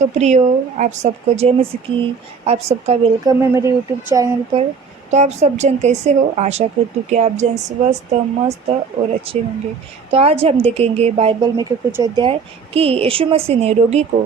तो प्रियो, आप सबको जय मसीह की। आप सबका वेलकम है मेरे यूट्यूब चैनल पर। तो आप सब जन कैसे हो? आशा करती हूँ कि आप जन स्वस्थ मस्त और अच्छे होंगे। तो आज हम देखेंगे बाइबल में के कुछ अध्याय कि यीशु मसीह ने रोगी को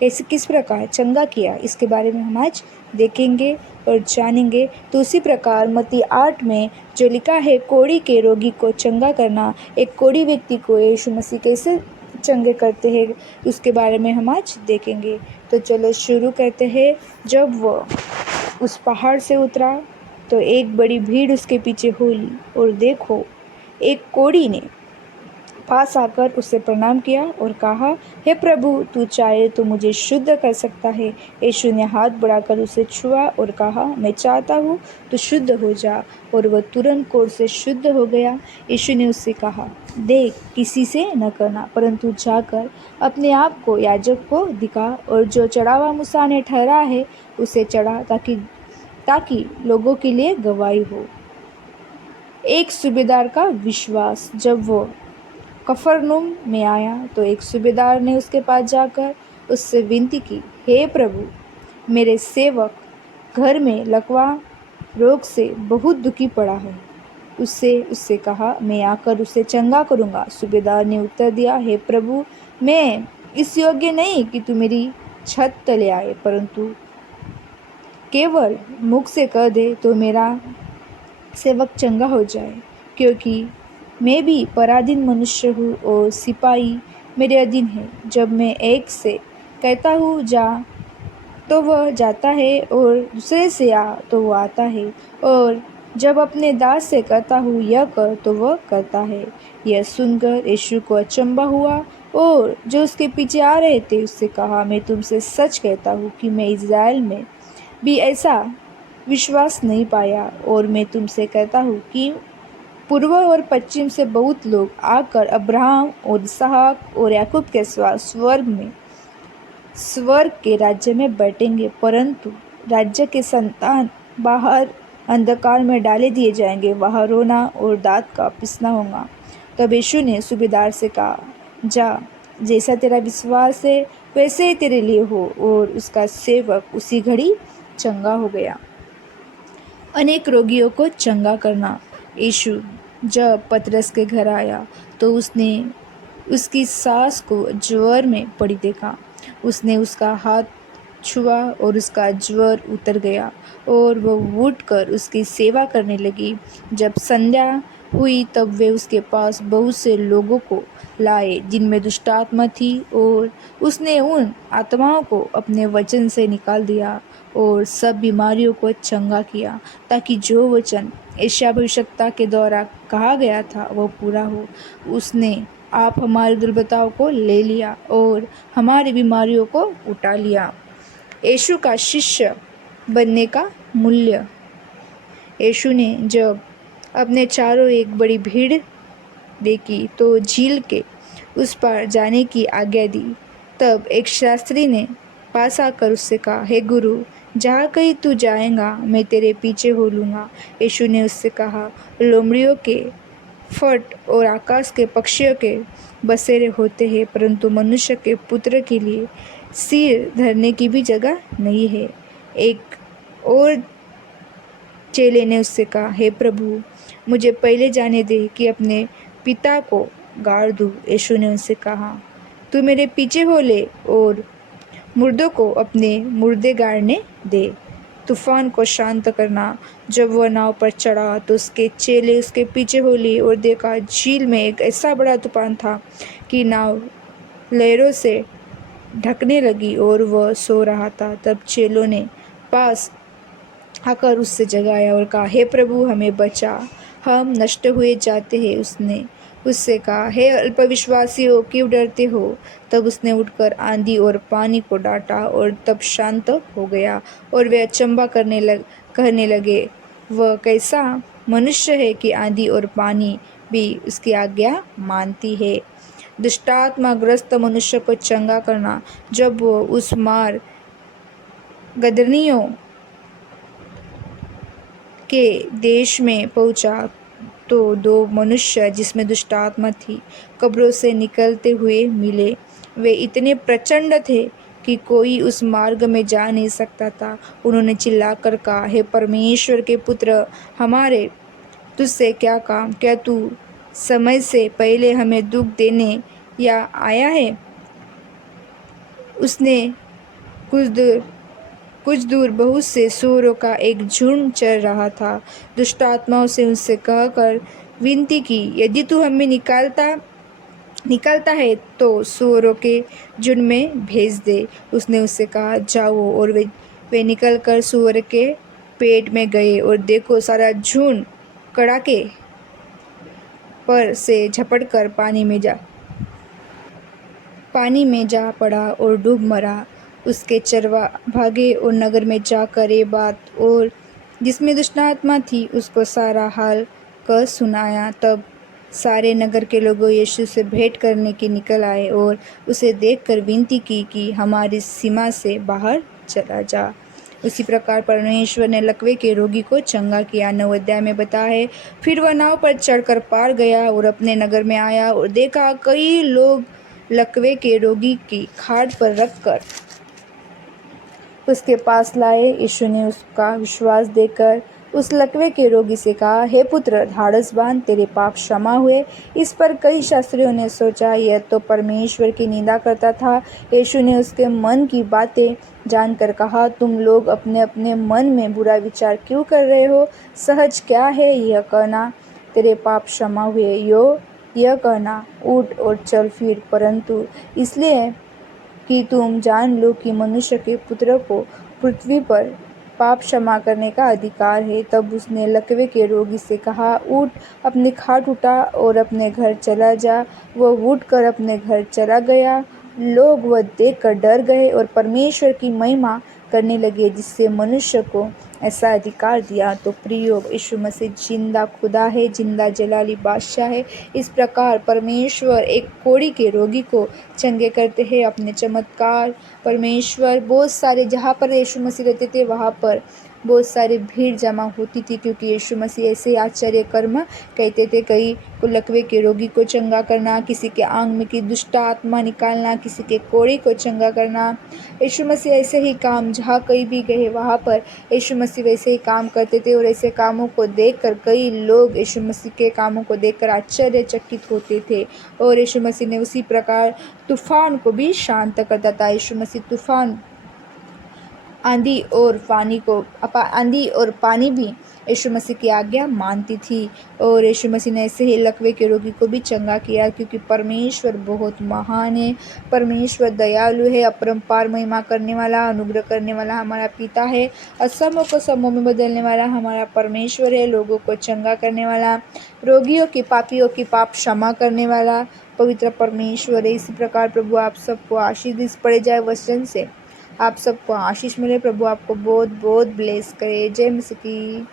किस प्रकार चंगा किया, इसके बारे में हम आज देखेंगे और जानेंगे। तो उसी प्रकार मत्ती 8 में जो लिखा है, कोढ़ी के रोगी को चंगा करना, एक कोढ़ी व्यक्ति को यीशु मसीह कैसे चंगे करते हैं, उसके बारे में हम आज देखेंगे। तो चलो शुरू करते हैं। जब वह उस पहाड़ से उतरा तो एक बड़ी भीड़ उसके पीछे हुई, और देखो, एक कोढ़ी ने पास आकर उसे प्रणाम किया और कहा, हे प्रभु, तू चाहे तो मुझे शुद्ध कर सकता है। यीशु ने हाथ बढ़ाकर उसे छुआ और कहा, मैं चाहता हूँ, तू शुद्ध हो जा। और वह तुरंत कोढ़ से शुद्ध हो गया। यीशु ने उससे कहा, देख, किसी से न करना, परंतु जाकर अपने आप को याजक को दिखा, और जो चढ़ावा मूसा ने ठहरा है उसे चढ़ा, ताकि लोगों के लिए गवाही हो। एक सूबेदार का विश्वास। जब वो कफरनहूम में आया तो एक सूबेदार ने उसके पास जाकर उससे विनती की, हे प्रभु, मेरे सेवक घर में लकवा रोग से बहुत दुखी पड़ा है। उससे कहा, मैं आकर उसे चंगा करूँगा। सूबेदार ने उत्तर दिया, हे प्रभु, मैं इस योग्य नहीं कि तू मेरी छत तले आए, परंतु केवल मुख से कह दे तो मेरा सेवक चंगा हो जाए, क्योंकि मैं भी पराधीन मनुष्य हूँ और सिपाही मेरे अधीन है। जब मैं एक से कहता हूँ जा, तो वह जाता है, और दूसरे से आ, तो वह आता है, और जब अपने दास से कहता हूँ यह कर, तो वह करता है। यह सुनकर यीशु को अचंभा हुआ, और जो उसके पीछे आ रहे थे उससे कहा, मैं तुमसे सच कहता हूँ कि मैं इज़राइल में भी ऐसा विश्वास नहीं पाया। और मैं तुमसे कहता हूँ कि पूर्व और पश्चिम से बहुत लोग आकर अब्राहम और इसहाक और याकूब के स्वर्ग के राज्य में बैठेंगे, परंतु राज्य के संतान बाहर अंधकार में डाले दिए जाएंगे, वहाँ रोना और दांत का पिसना होगा। तब यीशु ने सूबेदार से कहा, जा, जैसा तेरा विश्वास है वैसे ही तेरे लिए हो। और उसका सेवक उसी घड़ी चंगा हो गया। अनेक रोगियों को चंगा करना। यीशु जब पतरस के घर आया तो उसने उसकी सास को ज्वर में पड़ी देखा। उसने उसका हाथ छुआ और उसका ज्वर उतर गया, और वह उठकर उसकी सेवा करने लगी। जब संध्या हुई तब वे उसके पास बहुत से लोगों को लाए जिनमें दुष्ट आत्मा थी, और उसने उन आत्माओं को अपने वचन से निकाल दिया और सब बीमारियों को चंगा किया, ताकि जो वचन यशायाह भविष्यद्वक्ता के द्वारा कहा गया था वह पूरा हो। उसने आप हमारी दुर्बलताओं को ले लिया और हमारी बीमारियों को उठा लिया। यीशु का शिष्य बनने का मूल्य। यीशु ने जब अपने चारों एक बड़ी भीड़ देखी तो झील के उस पार जाने की आज्ञा दी। तब एक शास्त्री ने पास आकर उससे कहा, हे गुरु, जहाँ कहीं तू जाएगा मैं तेरे पीछे हो लूँगा। यीशु ने उससे कहा, लोमड़ियों के फट और आकाश के पक्षियों के बसेरे होते हैं, परंतु मनुष्य के पुत्र के लिए सिर धरने की भी जगह नहीं है। एक और चेले ने उससे कहा, हे प्रभु, मुझे पहले जाने दे कि अपने पिता को गाड़ दूँ। यीशु ने उनसे कहा, तू मेरे पीछे हो ले और मुर्दों को अपने मुर्दे गाड़ने दे, तूफान को शांत करना। जब वह नाव पर चढ़ा तो उसके चेले उसके पीछे हो लिए, और देखा झील में एक ऐसा बड़ा तूफान था कि नाव लहरों से ढकने लगी और वह सो रहा था। तब चेलों ने पास आकर उससे जगाया और कहा, हे प्रभु, हमें बचा, हम नष्ट हुए जाते हैं। उसने उससे कहा, हे अल्पविश्वासियों, क्यों डरते हो? तब उसने उठकर आंधी और पानी को डांटा, और तब शांत हो गया। और वे अचंभा कहने लगे, वह कैसा मनुष्य है कि आंधी और पानी भी उसकी आज्ञा मानती है। दुष्टात्माग्रस्त मनुष्य को चंगा करना। जब वो उस मार गदरनियों के देश में पहुंचा तो दो मनुष्य जिसमें दुष्ट आत्मा थी कब्रों से निकलते हुए मिले। वे इतने प्रचंड थे कि कोई उस मार्ग में जा नहीं सकता था। उन्होंने चिल्लाकर कहा, हे परमेश्वर के पुत्र, हमारे तुझसे क्या काम? क्या तू समय से पहले हमें दुख देने या आया है? उसने कुछ दूर बहुत से सूअरों का एक झुंड चर रहा था। दुष्ट आत्माओं से उससे कहकर विनती की, यदि तू हमें निकालता है तो सूअरों के झुंड में भेज दे। उसने उससे कहा, जाओ। और वे निकलकर सूअर के पेट में गए और देखो, सारा झुंड कड़ाके पर से झपटकर पानी में जा पड़ा और डूब मरा। उसके चरवा भागे और नगर में जाकर ये बात और जिसमें दुष्ट आत्मा थी उसको सारा हाल कह सुनाया। तब सारे नगर के लोग यीशु से भेंट करने के निकल आए और उसे देखकर विनती की कि हमारी सीमा से बाहर चला जा। उसी प्रकार परमेश्वर ने लकवे के रोगी को चंगा किया। 9 अध्याय में बताया है, फिर वह नाव पर चढ़कर पार गया और अपने नगर में आया और देखा कई लोग लकवे के रोगी की खाट पर रखकर उसके पास लाए। यीशु ने उसका विश्वास देखकर उस लकवे के रोगी से कहा, हे पुत्र, ढाढ़स बांध, तेरे पाप क्षमा हुए। इस पर कई शास्त्रियों ने सोचा, यह तो परमेश्वर की निंदा करता था। यीशु ने उसके मन की बातें जानकर कहा, तुम लोग अपने अपने मन में बुरा विचार क्यों कर रहे हो? सहज क्या है यह कहना, तेरे पाप क्षमा हुए, यह कहना, उठ और चल फिर? परंतु इसलिए कि तुम जान लो कि मनुष्य के पुत्र को पृथ्वी पर पाप क्षमा करने का अधिकार है। तब उसने लकवे के रोगी से कहा, उठ, अपनी खाट उठा और अपने घर चला जा। वह उठकर अपने घर चला गया। लोग वह देखकर डर गए और परमेश्वर की महिमा करने लगे जिससे मनुष्य को ऐसा अधिकार दिया। तो प्रियो, यीशु मसीह जिंदा खुदा है, जिंदा जलाली बादशाह है। इस प्रकार परमेश्वर एक कोढ़ी के रोगी को चंगे करते हैं अपने चमत्कार। परमेश्वर बहुत सारे, जहाँ पर यीशु मसीह रहते थे वहाँ पर बहुत सारी भीड़ जमा होती थी, क्योंकि यीशु मसीह ऐसे आश्चर्य कर्म कहते थे। कई को लकवे के रोगी को चंगा करना, किसी के आंग में की दुष्ट आत्मा निकालना, किसी के कोढ़ी को चंगा करना। यीशु मसीह ऐसे ही काम जहाँ कहीं भी गए वहाँ पर यीशु मसीह वैसे ही काम करते थे। और ऐसे कामों को देखकर कई लोग यीशु मसीह के कामों को देखकर आश्चर्यचकित होते थे। और यीशु मसीह ने उसी प्रकार तूफान को भी शांत करता था। यीशु मसीह तूफान, आंधी और पानी भी यीशु मसीह की आज्ञा मानती थी। और यीशु मसीह ने ऐसे ही लकवे के रोगी को भी चंगा किया, क्योंकि परमेश्वर बहुत महान है। परमेश्वर दयालु है, अपरंपार महिमा करने वाला, अनुग्रह करने वाला हमारा पिता है। असमों को समों में बदलने वाला हमारा परमेश्वर है। लोगों को चंगा करने वाला, रोगियों की, पापियों की पाप क्षमा करने वाला पवित्र परमेश्वर है। इसी प्रकार प्रभु आप सबको आशीष पड़े जाए वचन से, आप सबको आशीष मिले। प्रभु आपको बहुत बहुत ब्लेस करे। जय मसीह की।